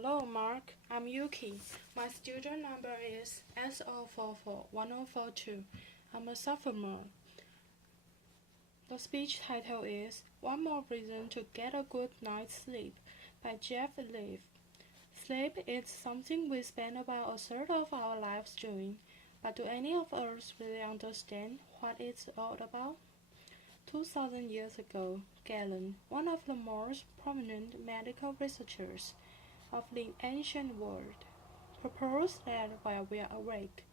Hello, Mark. I'm Yuki. My student number is S0441042. I'm a sophomore. The speech title is One More Reason to Get a Good Night's Sleep by Iliff. Sleep is something we spend about a third of our lives doing, but do any of us really understand what it's all about? 2,000 years ago, Galen, one of the most prominent medical researchers of the ancient world, proposed that while we are awake,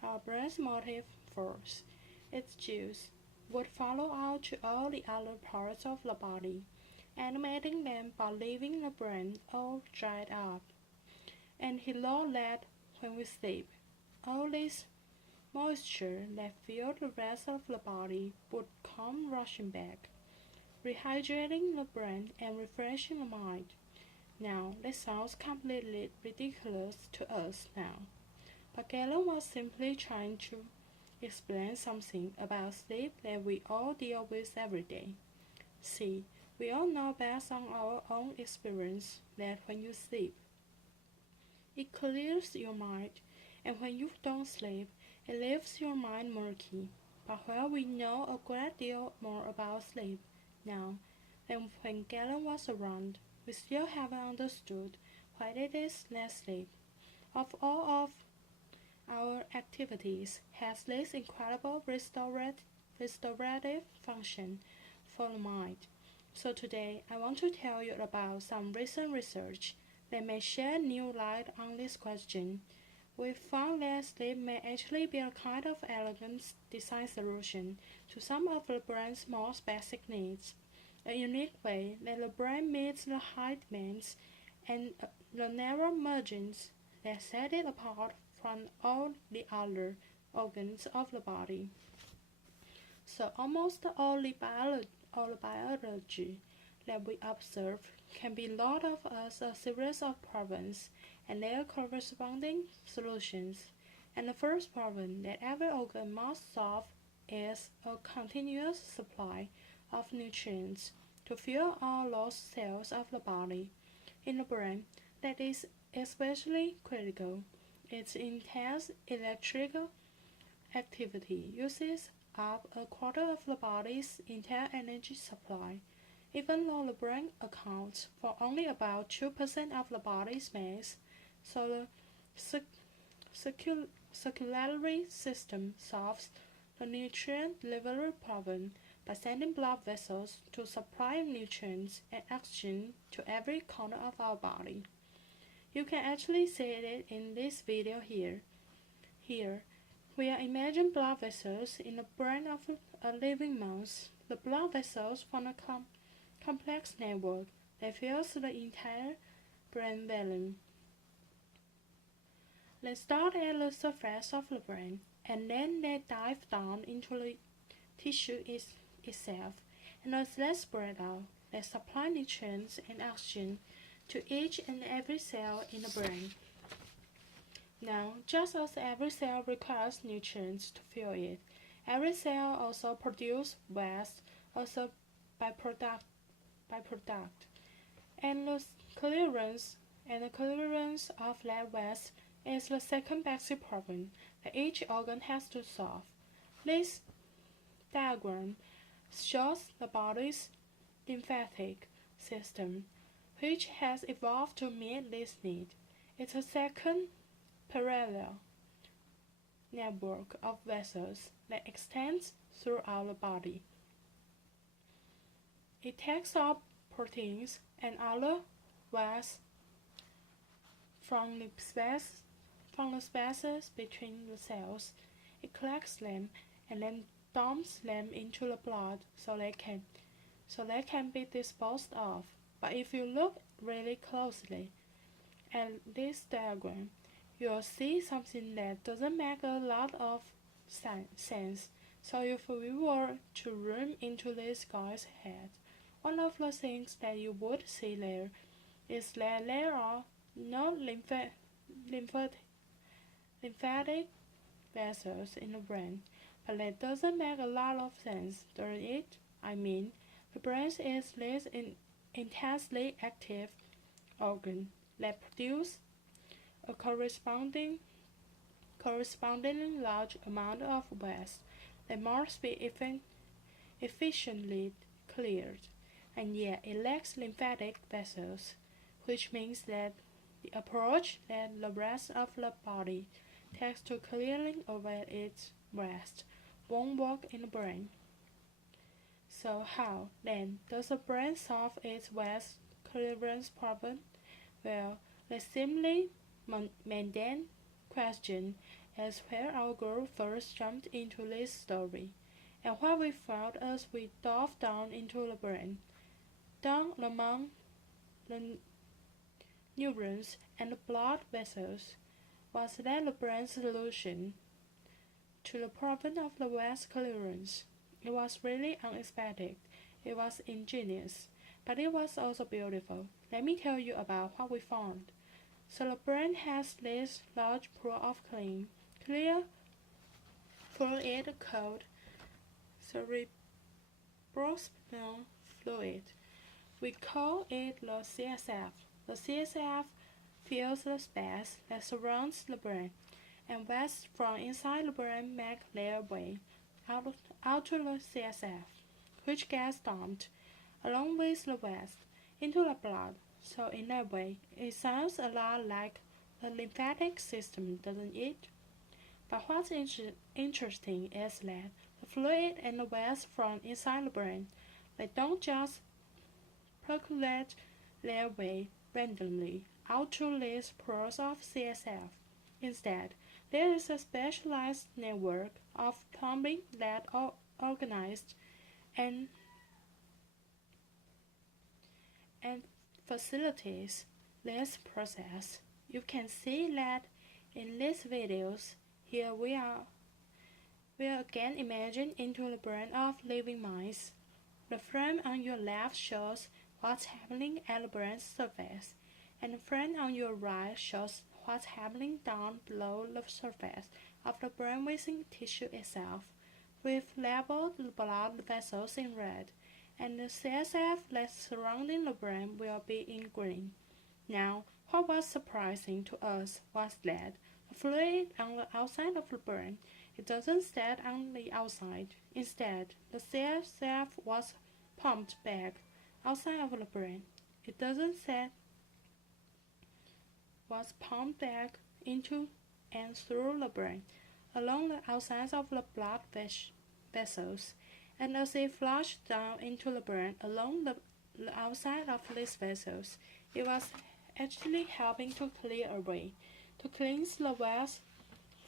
our brain's motive force, its juice, would follow out to all the other parts of the body, animating them by leaving the brain all dried up. And he thought that when we sleep, all this moisture that filled the rest of the body would come rushing back, rehydrating the brain and refreshing the mind. Now, that sounds completely ridiculous to us now, but Galen was simply trying to explain something about sleep that we all deal with every day. See, we all know based on our own experience that when you sleep, it clears your mind, and when you don't sleep, it leaves your mind murky. But while we know a great deal more about sleep now than when Galen was around, we still haven't understood what it is that sleep, of all of our activities, has this incredible restorative function for the mind. So today, I want to tell you about some recent research that may shed new light on this question. We found that sleep may actually be a kind of elegant design solution to some of the brain's most basic needs, a unique way that the brain meets the high demands and the narrow margins that set it apart from all the other organs of the body. So almost all the biology that we observe can be thought of as a series of problems and their corresponding solutions. And the first problem that every organ must solve is a continuous supply of nutrients to fuel all those cells of the body. In the brain, that is especially critical. Its intense electrical activity uses up a quarter of the body's entire energy supply. Even though the brain accounts for only about 2% of the body's mass, so the circulatory system solves the nutrient delivery problem by sending blood vessels to supply nutrients and oxygen to every corner of our body. You can actually see it in this video here. Here, we are imagining blood vessels in the brain of a living mouse. The blood vessels form a complex network that fills the entire brain volume. They start at the surface of the brain, and then they dive down into the tissue itself, and as they spread out, they supply nutrients and oxygen to each and every cell in the brain. Now, just as every cell requires nutrients to fuel it, every cell also produces waste as a byproduct, and the clearance of that waste is the second basic problem that each organ has to solve. This diagram shows the body's lymphatic system, which has evolved to meet this need. It's a second parallel network of vessels that extends throughout the body. It takes up proteins and other waste from the spaces between the cells. It collects them and then dumps them into the blood so they can be disposed of. But if you look really closely at this diagram, you'll see something that doesn't make a lot of sense. So if we were to zoom into this guy's head, one of the things that you would see there is that there are no lymphatic vessels in the brain. But that doesn't make a lot of sense, does it? I mean, the brain is this intensely active organ. that produce a correspondingly large amount of waste that must be efficiently cleared, and yet it lacks lymphatic vessels, which means that the approach that the rest of the body takes to clearing away its waste won't work in the brain. So how, then, does the brain solve its waste clearance problem? Well, the simply mundane question is where our girl first jumped into this story, and what we found as we dove down into the brain, down among the neurons and the blood vessels, was that the brain's solution to the problem of the waste clearance. It was really unexpected, it was ingenious, but it was also beautiful. Let me tell you about what we found. So the brain has this large pool of clear fluid called cerebrospinal fluid. We call it the CSF. The CSF fills the space that surrounds the brain, and waste from inside the brain make their way out to the CSF, which gets dumped, along with the waste, into the blood. So in that way, it sounds a lot like the lymphatic system, doesn't it? But what's interesting is that the fluid and the waste from inside the brain, they don't just percolate their way randomly out to these pores of CSF. Instead, there is a specialized network of plumbing that organized and facilitates this process. You can see that in these videos. Here we are again imagine into the brain of living mice. The frame on your left shows what's happening at the brain's surface, and the frame on your right shows what's happening down below the surface of the brain-within tissue itself. We've labeled the blood vessels in red, and the CSF that's surrounding the brain will be in green. Now, what was surprising to us was that the fluid on the outside of the brain, it doesn't stay on the outside. Instead, the CSF was pumped back outside of the brain. It doesn't say was pumped back into and through the brain, along the outsides of the blood vessels, and as it flushed down into the brain along the outside of these vessels, it was actually helping to clear away, to cleanse the waste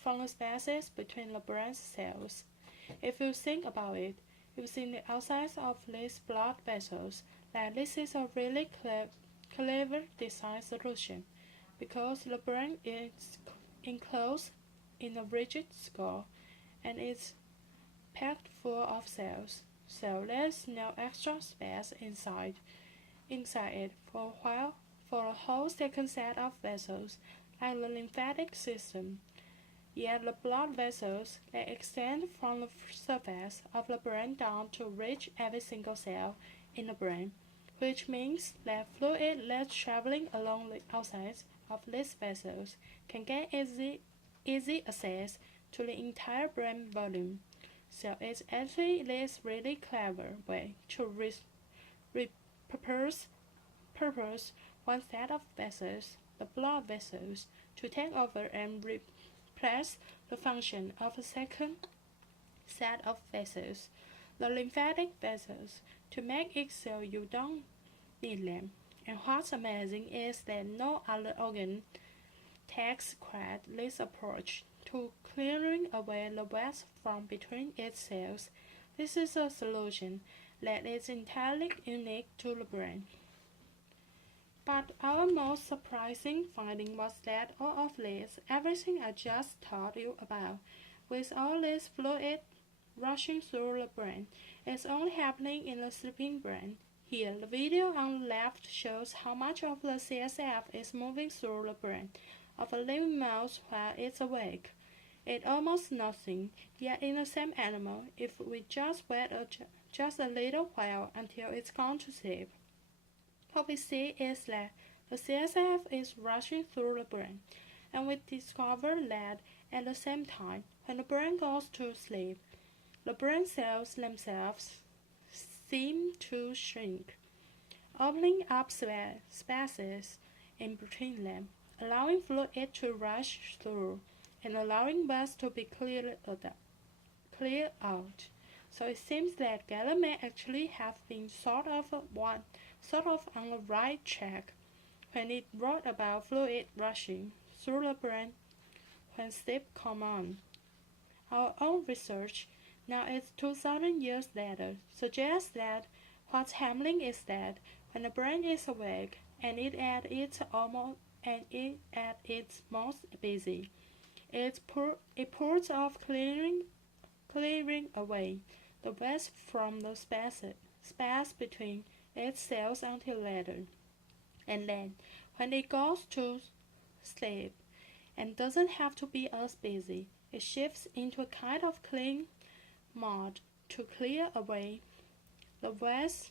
from the spaces between the brain's cells. If you think about it, you see the outsides of these blood vessels that this is a really clever design solution, because the brain is enclosed in a rigid skull and it's packed full of cells, so there's no extra space inside it for a whole second set of vessels like the lymphatic system. Yet the blood vessels, they extend from the surface of the brain down to reach every single cell in the brain, which means that fluid that's traveling along the outsides of these vessels can get easy access to the entire brain volume. So it's actually this really clever way to repurpose one set of vessels, the blood vessels, to take over and replace the function of a second set of vessels, the lymphatic vessels, to make it so you don't need them. And what's amazing is that no other organ takes quite this approach to clearing away the waste from between its cells. This is a solution that is entirely unique to the brain. But our most surprising finding was that all of this, everything I just told you about, with all this fluid rushing through the brain, is only happening in the sleeping brain. Here, the video on the left shows how much of the CSF is moving through the brain of a living mouse while it's awake. It's almost nothing, yet in the same animal, if we just wait just a little while until it's gone to sleep, what we see is that The CSF is rushing through the brain, and we discover that at the same time, when the brain goes to sleep, the brain cells themselves seem to shrink, opening up spaces in between them, allowing fluid to rush through, and allowing waste to be cleared out. So it seems that Galen may actually have been sort of on the right track when it wrote about fluid rushing through the brain when sleep comes on. Our own research, now it's 2000 years later, suggests that what's happening is that when the brain is awake and it at its most busy, it pulls off clearing away the waste from the space between its cells until later. And then, when it goes to sleep and doesn't have to be as busy, it shifts into a kind of clean mode to clear away the waste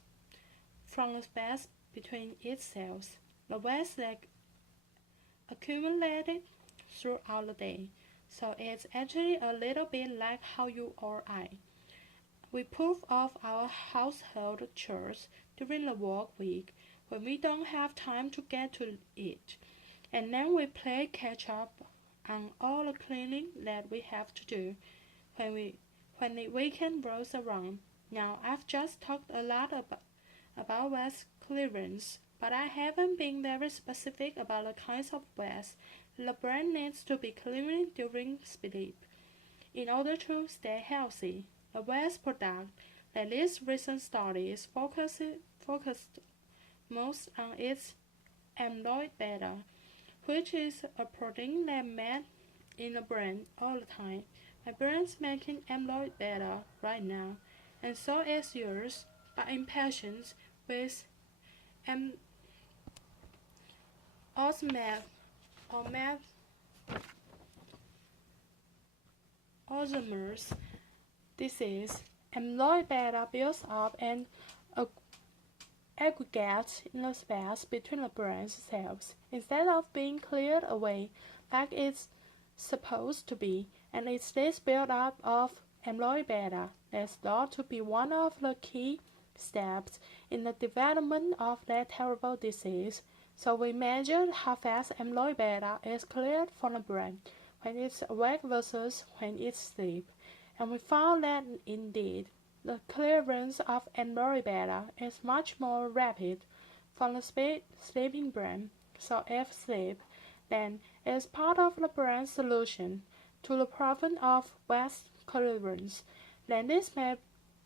from the space between its cells, the waste that accumulated throughout the day. So it's actually a little bit like how you or I. We pull off our household chores during the work week when we don't have time to get to it, and then we play catch up on all the cleaning that we have to do when the weekend rolls around. Now, I've just talked a lot about waste clearance, but I haven't been very specific about the kinds of waste the brain needs to be clearing during sleep in order to stay healthy. The waste product that these recent studies focused most on its amyloid beta, which is a protein that's made in the brain all the time. My brain's making amyloid beta right now, and so is yours, but in patients with Alzheimer's disease. Amyloid beta builds up and aggregates in the space between the brain's cells instead of being cleared away like it's supposed to be, and it's this build-up of amyloid beta that's thought to be one of the key steps in the development of that terrible disease. So we measured how fast amyloid beta is cleared from the brain when it's awake versus when it's asleep, and we found that indeed the clearance of amyloid beta is much more rapid from the sleeping brain. So if sleep then is part of the brain's solution to the problem of waste clearance, then this may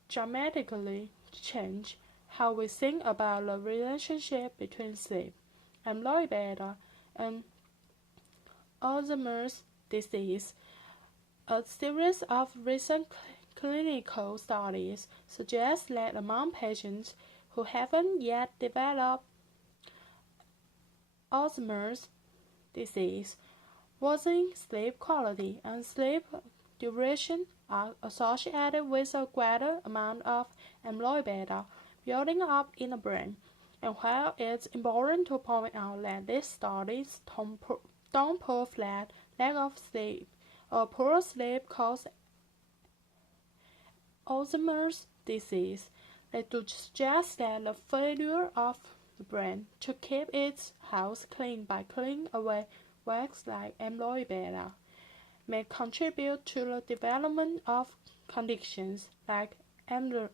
dramatically change how we think about the relationship between sleep, amyloid beta, and Alzheimer's disease. A series of recent clinical studies suggest that among patients who haven't yet developed Alzheimer's disease, worsening sleep quality and sleep duration are associated with a greater amount of amyloid beta building up in the brain. And while it's important to point out that these studies don't prove that lack of sleep or poor sleep cause Alzheimer's disease, they do suggest that the failure of the brain to keep its house clean by cleaning away wax like amyloid beta may contribute to the development of conditions like Alzheimer's.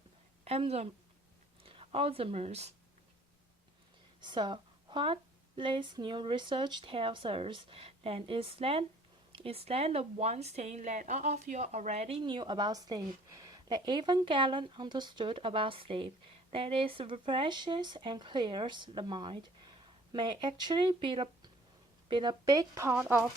So, what this new research tells us then is that the one thing that all of you already knew about sleep, that even Galen understood about sleep, that it refreshes and clears the mind, may actually be a big part of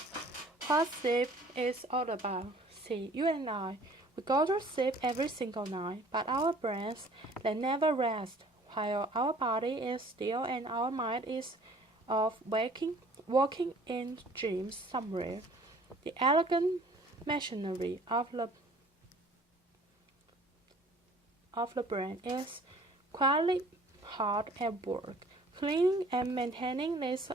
what sleep is all about. See, you and I, we go to sleep every single night, but our brains, they never rest, while our body is still and our mind is off working in dreams somewhere. The elegant machinery of the brain is quietly hard at work, Cleaning and maintaining this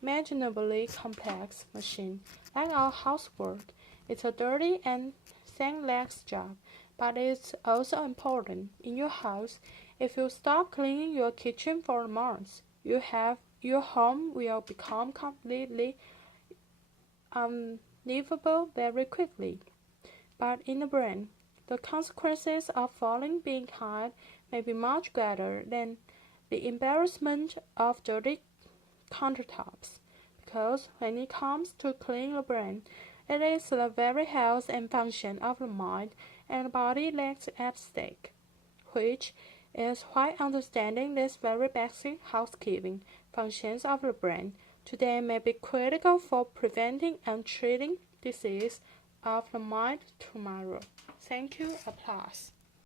unimaginably complex machine, like our housework, it's a dirty and thankless job, but it's also important. In your house, if you stop cleaning your kitchen for months, your home will become completely unlivable very quickly. But in the brain, the consequences of falling behind may be much greater than the embarrassment of dirty countertops, because when it comes to cleaning the brain, it is the very health and function of the mind and body that's at stake, which is why understanding these very basic housekeeping functions of the brain today may be critical for preventing and treating disease of the mind tomorrow. Thank you. Applause.